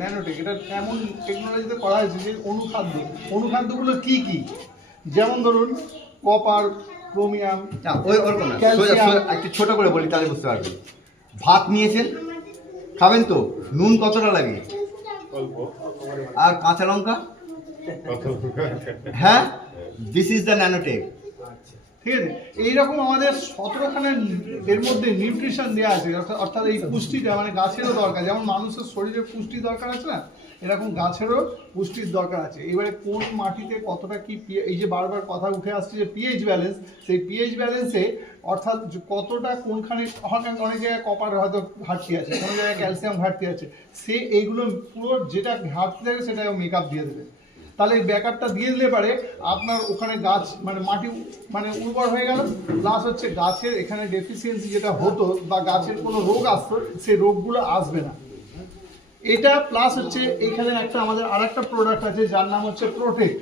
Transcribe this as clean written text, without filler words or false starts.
Nanotech এটা এমন টেকনোলজিতে করা হয়েছে যে অনুখাদ্যগুলো কি কি, যেমন ধরুন কপার, ক্রোমিয়াম, না ওরকম না, ক্যালসিয়াম। একটু ছোট করে বলি তাহলে বুঝতে পারবেন। ভাত নিয়েছেন, খাবেন তো, নুন কতটা লাগে, আর কাঁচা লঙ্কা, হ্যাঁ, দিস ইজ দ্য ন্যানোটেক। ঠিক আছে, এইরকম আমাদের 17খানা এর মধ্যে নিউট্রিশন দেওয়া আছে, অর্থাৎ এই পুষ্টিটা মানে গাছেরও দরকার, যেমন মানুষের শরীরে পুষ্টি দরকার আছে না, এরকম গাছেরও পুষ্টির দরকার আছে। এবারে কোন মাটিতে কতটা কি, এই যে বারবার কথা উঠে আসছে যে পিএইচ ব্যালেন্স, সেই পিএইচ ব্যালেন্সে অর্থাৎ কতটা কোনখানে, অনেক জায়গায় কপার হয়তো ঘাটতি আছে, কোনো জায়গায় ক্যালসিয়াম ঘাটতি আছে, সে এইগুলো পুরো যেটা ঘাটতি থাকে সেটা মেকআপ দিয়ে দেবে। তাহলে এই ব্যাকআপটা দিয়ে দিলে পারে আপনার ওখানে গাছ মানে মাটি মানে উর্বর হয়ে গেল, প্লাস হচ্ছে গাছের এখানে ডেফিসিয়েন্সি যেটা হতো বা গাছের কোনো রোগ আসতো সেই রোগগুলো আসবে না। এটা প্লাস হচ্ছে এখানে একটা আমাদের আরেকটা প্রোডাক্ট আছে যার নাম হচ্ছে প্রোটেক্ট।